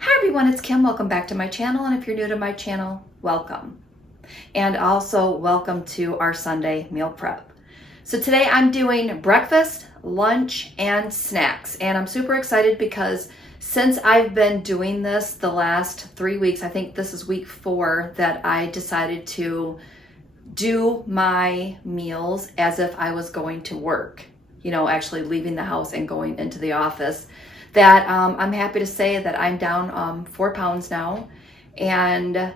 Hi everyone, it's Kim. Welcome back to my channel, and if you're new to my channel, welcome. And also welcome to our Sunday meal prep. So today I'm doing breakfast, lunch, and snacks. And I'm super excited because since I've been doing this the last 3 weeks, I think this is week 4, that I decided to do my meals as if I was going to work. You know, actually leaving the house and going into the office. That I'm happy to say that I'm down 4 pounds now, and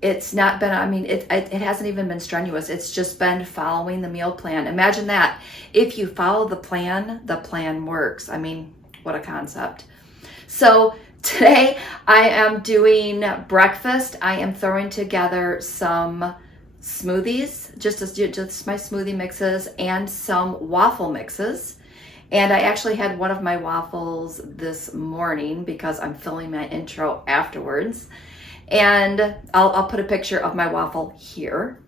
it's not been, I mean, it hasn't even been strenuous. It's just been following the meal plan. Imagine that. If you follow the plan works. I mean, what a concept. So today I am doing breakfast. I am throwing together some smoothies, just my smoothie mixes, and some waffle mixes. And I actually had one of my waffles this morning because I'm filming my intro afterwards. And I'll put a picture of my waffle here.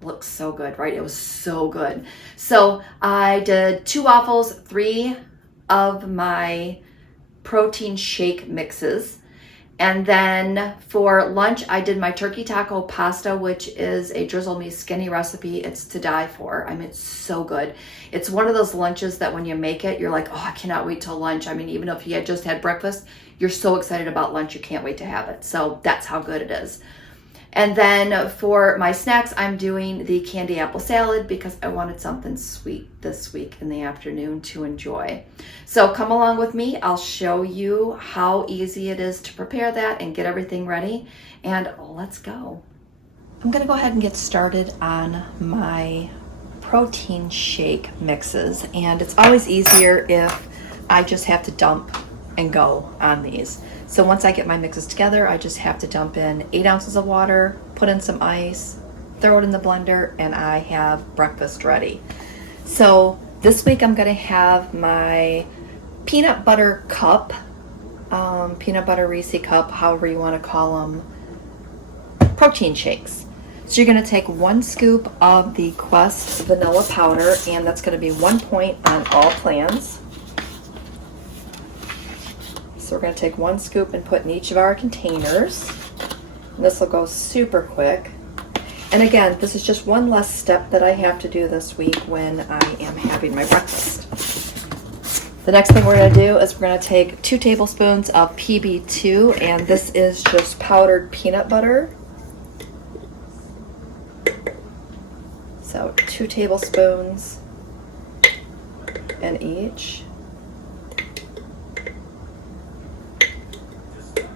Looks so good, right? It was so good. So I did 2 waffles, 3 of my protein shake mixes. And then for lunch, I did my turkey taco pasta, which is a Drizzle Me Skinny recipe. It's to die for. I mean, it's so good. It's one of those lunches that when you make it, you're like, oh, I cannot wait till lunch. I mean, even if you had just had breakfast, you're so excited about lunch, you can't wait to have it. So that's how good it is. And then for my snacks, I'm doing the candy apple salad because I wanted something sweet this week in the afternoon to enjoy. So come along with me. I'll show you how easy it is to prepare that and get everything ready. And let's go. I'm gonna go ahead and get started on my protein shake mixes. And it's always easier if I just have to dump and go on these. So once I get my mixes together, I just have to dump in 8 ounces of water, put in some ice, throw it in the blender, and I have breakfast ready. So this week I'm gonna have my peanut butter cup, peanut butter Reese cup, however you wanna call them, protein shakes. So you're gonna take 1 scoop of the Quest vanilla powder, and that's gonna be 1 point on all plans. So we're going to take 1 scoop and put in each of our containers. And this will go super quick. And again, this is just one less step that I have to do this week when I am having my breakfast. The next thing we're going to do is we're going to take 2 tablespoons of PB2, and this is just powdered peanut butter. So 2 tablespoons in each.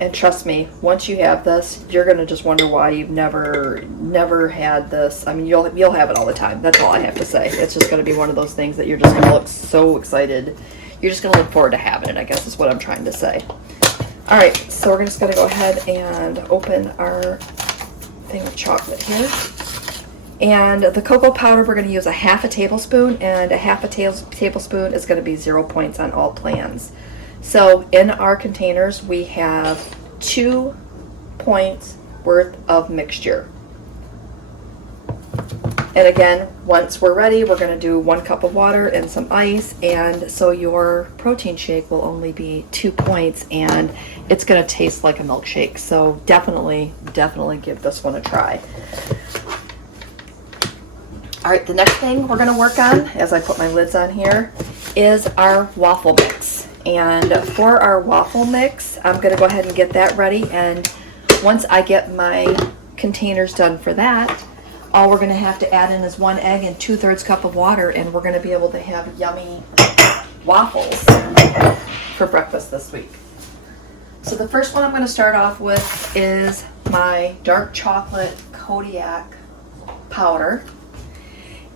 And trust me, once you have this, you're gonna just wonder why you've never had this. I mean, you'll have it all the time. That's all I have to say. It's just gonna be one of those things that you're just gonna look so excited. You're just gonna look forward to having it, I guess is what I'm trying to say. All right, so we're just gonna go ahead and open our thing of chocolate here. And the cocoa powder, we're gonna use a 1/2 tablespoon, and a 1/2 tablespoon is gonna be 0 points on all plans. So in our containers, we have 2 points worth of mixture. And again, once we're ready, we're going to do 1 cup of water and some ice. And so your protein shake will only be 2 points, and it's going to taste like a milkshake. So definitely give this one a try. All right, the next thing we're going to work on, as I put my lids on here, is our waffle mix. And for our waffle mix, I'm going to go ahead and get that ready. And once I get my containers done for that, all we're going to have to add in is 1 egg and 2/3 cup of water, and we're going to be able to have yummy waffles for breakfast this week. So the first one I'm going to start off with is my dark chocolate Kodiak powder.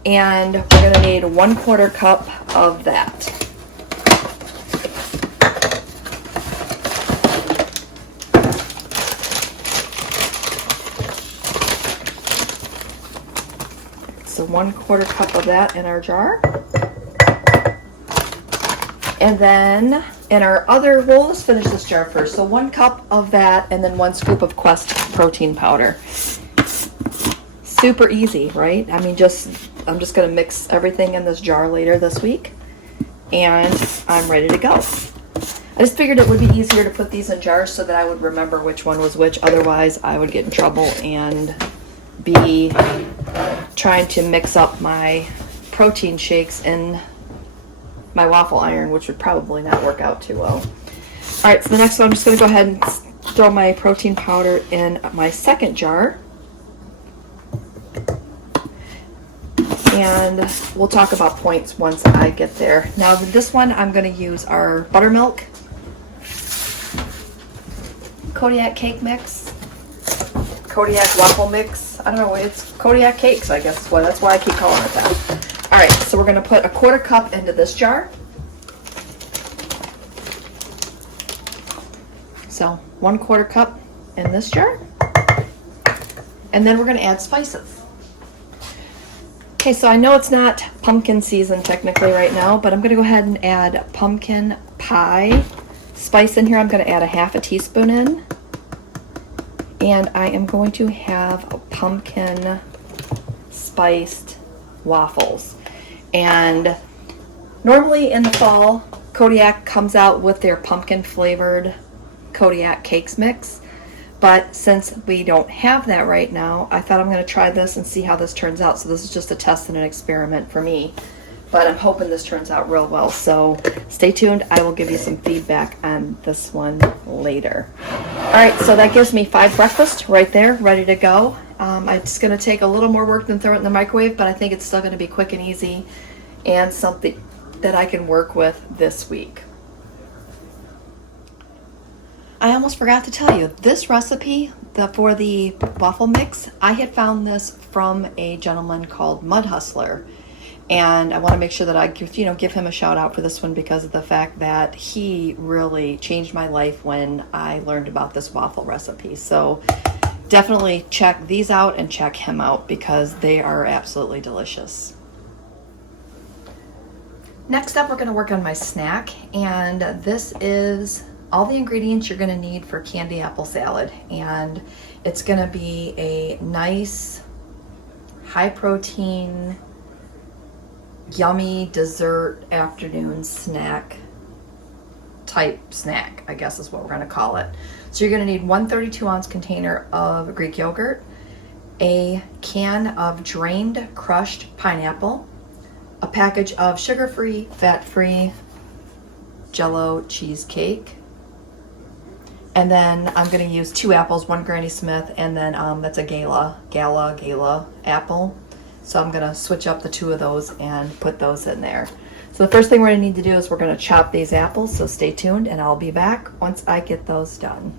And we're going to need 1/4 cup of that. So 1/4 cup of that in our jar. And then in our other, well, let's finish this jar first. So 1 cup of that, and then 1 scoop of Quest protein powder. Super easy, right? I mean, I'm just gonna mix everything in this jar later this week. and I'm ready to go. I just figured it would be easier to put these in jars so that I would remember which one was which. Otherwise, I would get in trouble and be trying to mix up my protein shakes in my waffle iron, which would probably not work out too well. All right, so the next one, I'm just going to go ahead and throw my protein powder in my second jar. And we'll talk about points once I get there. Now this one, I'm going to use our buttermilk Kodiak cake mix, Kodiak waffle mix. I don't know, it's Kodiak cakes, I guess. Well, that's why I keep calling it that. All right, so we're going to put 1/4 cup into this jar. So 1/4 cup in this jar. And then we're going to add spices. Okay, so I know it's not pumpkin season technically right now, but I'm going to go ahead and add pumpkin pie spice in here. I'm going to add 1/2 teaspoon in. And I am going to have pumpkin spiced waffles. And normally in the fall, Kodiak comes out with their pumpkin flavored Kodiak cakes mix. But since we don't have that right now, I thought I'm going to try this and see how this turns out. So this is just a test and an experiment for me. But I'm hoping this turns out real well. So stay tuned. I will give you some feedback on this one later. All right, so that gives me 5 breakfasts right there, ready to go. It's going to take a little more work than throw it in the microwave, but I think it's still going to be quick and easy and something that I can work with this week. I almost forgot to tell you, this recipe for the waffle mix, I had found this from a gentleman called Mud Hustler. And I want to make sure that I give him a shout out for this one because of the fact that he really changed my life when I learned about this waffle recipe. So definitely check these out and check him out because they are absolutely delicious. Next up, we're going to work on my snack, and this is all the ingredients you're going to need for candy apple salad. And it's going to be a nice, high protein, yummy dessert afternoon snack type snack, I guess is what we're going to call it. So you're going to need 1 32-ounce container of Greek yogurt, a can of drained crushed pineapple, a package of sugar-free, fat-free Jell-O cheesecake, and then I'm going to use 2 apples, 1 Granny Smith, and then that's a Gala apple. So I'm going to switch up the 2 of those and put those in there. So the first thing we're going to need to do is we're going to chop these apples, so stay tuned and I'll be back once I get those done.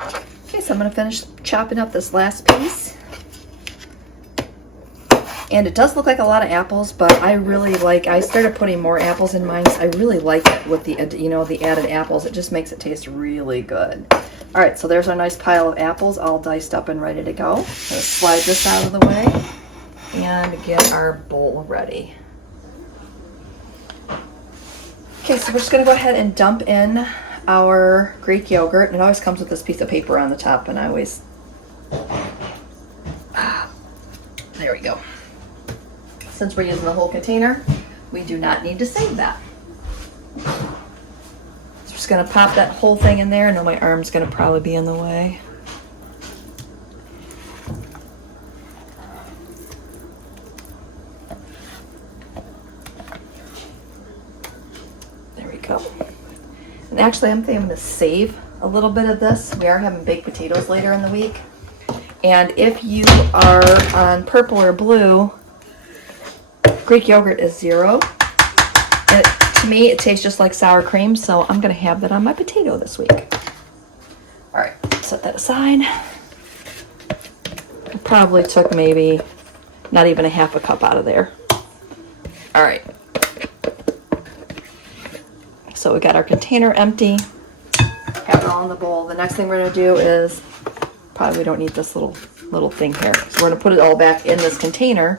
Okay, so I'm going to finish chopping up this last piece. And it does look like a lot of apples, but I started putting more apples in mine. So I really like it with the added apples. It just makes it taste really good. All right, so there's our nice pile of apples all diced up and ready to go. Let's slide this out of the way and get our bowl ready. Okay, so we're just gonna go ahead and dump in our Greek yogurt. And it always comes with this piece of paper on the top, and I always, there we go. Since we're using the whole container, we do not need to save that. So we're just gonna pop that whole thing in there. I know my arm's gonna probably be in the way. Go. And actually, I'm thinking I'm going to save a little bit of this. We are having baked potatoes later in the week. And if you are on purple or blue, Greek yogurt is 0. And to me, it tastes just like sour cream, so I'm going to have that on my potato this week. All right, set that aside. I probably took maybe not even 1/2 cup out of there. All right. So we got our container empty, have it all in the bowl. The next thing we're going to do is, probably we don't need this little thing here. So we're going to put it all back in this container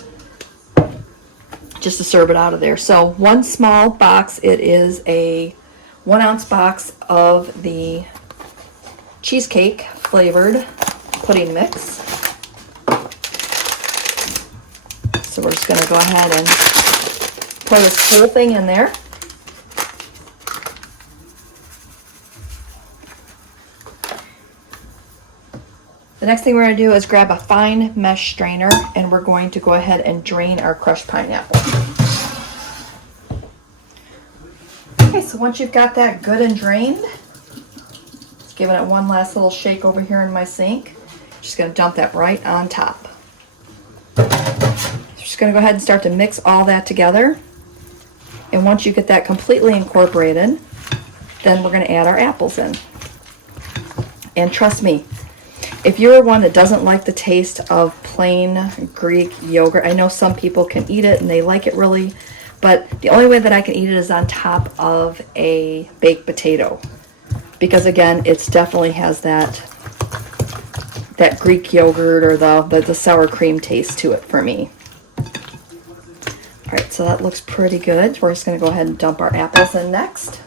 just to serve it out of there. So 1 small box, it is a 1 ounce box of the cheesecake flavored pudding mix. So we're just going to go ahead and pour this whole thing in there. The next thing we're going to do is grab a fine mesh strainer, and we're going to go ahead and drain our crushed pineapple. Okay, so once you've got that good and drained, just giving it one last little shake over here in my sink. Just going to dump that right on top. Just going to go ahead and start to mix all that together. And once you get that completely incorporated, then we're going to add our apples in. And trust me, if you're one that doesn't like the taste of plain Greek yogurt, I know some people can eat it and they like it really, but the only way that I can eat it is on top of a baked potato. Because again, it definitely has that Greek yogurt or the sour cream taste to it for me. All right, so that looks pretty good. We're just going to go ahead and dump our apples in next.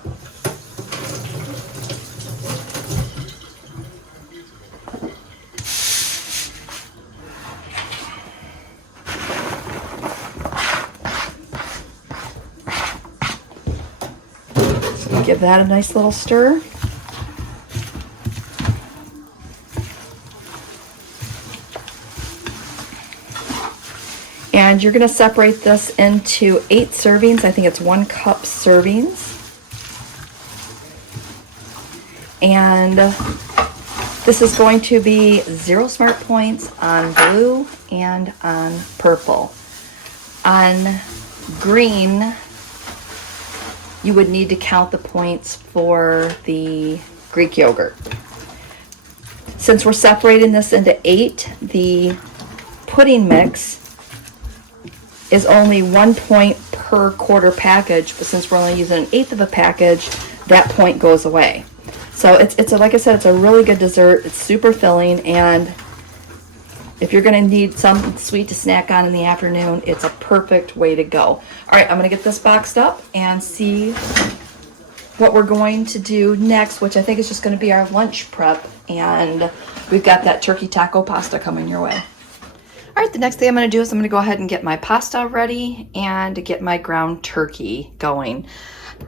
So give that a nice little stir. And you're going to separate this into 8 servings. I think it's 1 cup servings. And this is going to be 0 smart points on blue and on purple. On green, you would need to count the points for the Greek yogurt. Since we're separating this into 8, the pudding mix is only 1 point per quarter package, but since we're only using 1/8 of a package, that point goes away. So it's like I said, it's a really good dessert. It's super filling, and if you're gonna need something sweet to snack on in the afternoon, it's a perfect way to go. All right, I'm gonna get this boxed up and see what we're going to do next, which I think is just gonna be our lunch prep, and we've got that turkey taco pasta coming your way. All right, the next thing I'm going to do is I'm going to go ahead and get my pasta ready and get my ground turkey going.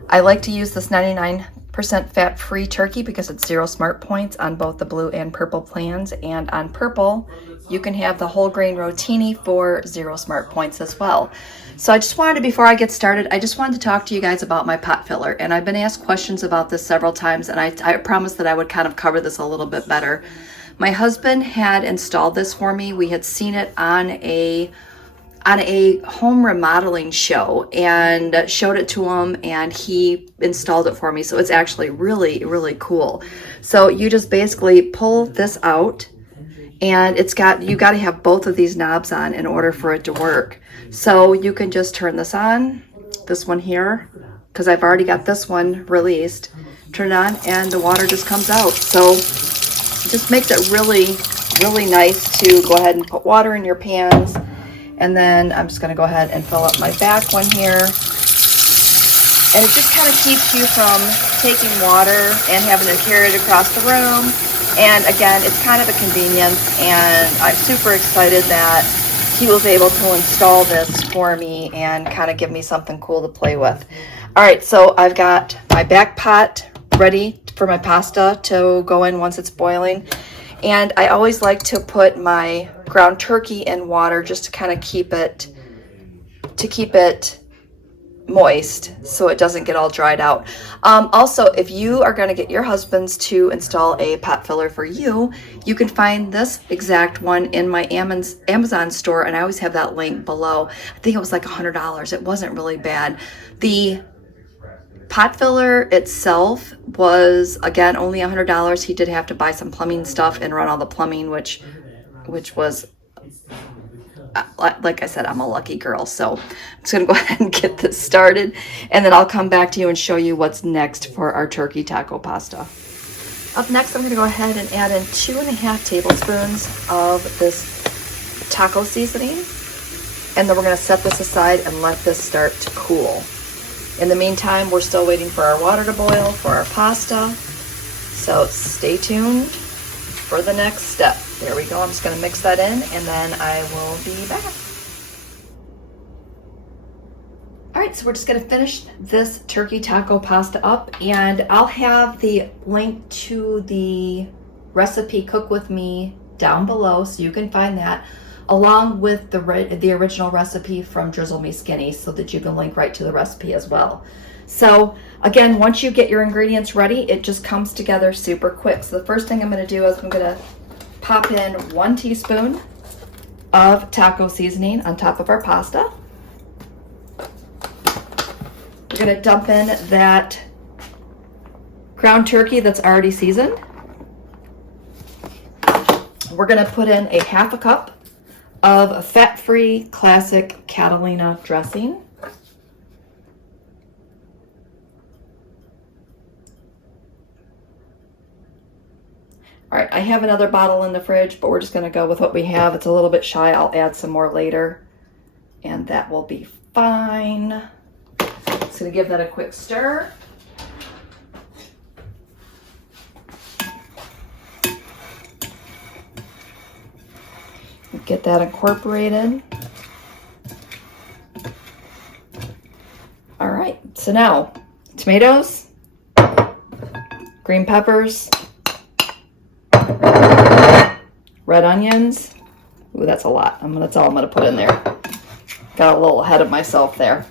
I like to use this 99% fat-free turkey because it's 0 smart points on both the blue and purple plans, and on purple you can have the whole grain rotini for 0 smart points as well. So I just wanted to, before I get started, I just wanted to talk to you guys about my pot filler, and I've been asked questions about this several times, and I promised that I would kind of cover this a little bit better. My husband had installed this for me. We had seen it on a home remodeling show and showed it to him, and he installed it for me. So it's actually really, really cool. So you just basically pull this out, and you got to have both of these knobs on in order for it to work. So you can just turn this on, this one here, because I've already got this one released. Turn it on, and the water just comes out. So it just makes it really, really nice to go ahead and put water in your pans. And then I'm just going to go ahead and fill up my back one here. And it just kind of keeps you from taking water and having to carry it across the room. And again, it's kind of a convenience, and I'm super excited that he was able to install this for me and kind of give me something cool to play with. All right, so I've got my back pot ready for my pasta to go in once it's boiling. And I always like to put my ground turkey in water just to kind of keep it moist so it doesn't get all dried out. Also, if you are going to get your husbands to install a pot filler for you, you can find this exact one in my Amazon store, and I always have that link below. I think it was like $100. It wasn't really bad. The pot filler itself was, again, only $100. He did have to buy some plumbing stuff and run all the plumbing, which was, like I said, I'm a lucky girl. So I'm just going to go ahead and get this started, and then I'll come back to you and show you what's next for our turkey taco pasta. Up next, I'm going to go ahead and add in 2.5 tablespoons of this taco seasoning, and then we're going to set this aside and let this start to cool. In the meantime, we're still waiting for our water to boil for our pasta, so stay tuned for the next step. There we go. I'm just going to mix that in, and then I will be back. All right, so we're just going to finish this turkey taco pasta up, and I'll have the link to the recipe Cook With Me down below so you can find that, along with the original recipe from Drizzle Me Skinny, so that you can link right to the recipe as well. So again, once you get your ingredients ready, it just comes together super quick. So the first thing I'm going to do is I'm going to pop in 1 teaspoon of taco seasoning on top of our pasta. We're going to dump in that ground turkey that's already seasoned. We're going to put in a 1/2 cup of fat-free classic Catalina dressing. All right, I have another bottle in the fridge, but we're just going to go with what we have. It's a little bit shy. I'll add some more later, and that will be fine. Just going to give that a quick stir. Get that incorporated. All right, so now tomatoes, green peppers, red onions. Ooh, that's a lot. That's all I'm gonna put in there. Got a little ahead of myself there.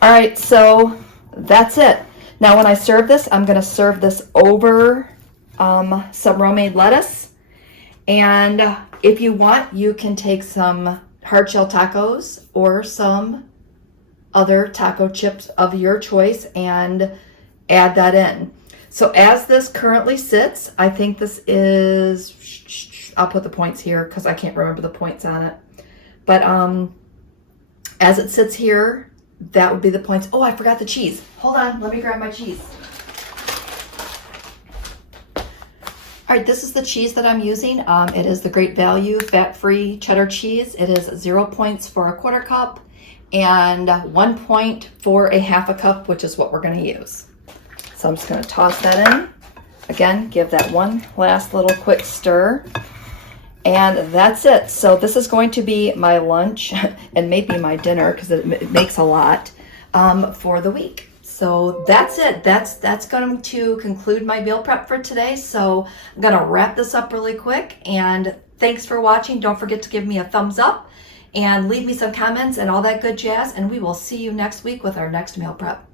All right, so that's it. Now when I serve this, I'm gonna serve this over some romaine lettuce. And if you want, you can take some hard shell tacos or some other taco chips of your choice and add that in. So as this currently sits, I think this is, I'll put the points here because I can't remember the points on it. But as it sits here, that would be the points. Oh, I forgot the cheese. Hold on, let me grab my cheese. All right, this is the cheese that I'm using. It is the Great Value fat-free cheddar cheese. It is 0 points for a 1/4 cup and 1 point for a 1/2 cup, which is what we're gonna use. So I'm just gonna toss that in. Again, give that one last little quick stir. And that's it. So this is going to be my lunch and maybe my dinner because it makes a lot for the week. So that's it. That's going to conclude my meal prep for today. So I'm going to wrap this up really quick. And thanks for watching. Don't forget to give me a thumbs up and leave me some comments and all that good jazz. And we will see you next week with our next meal prep.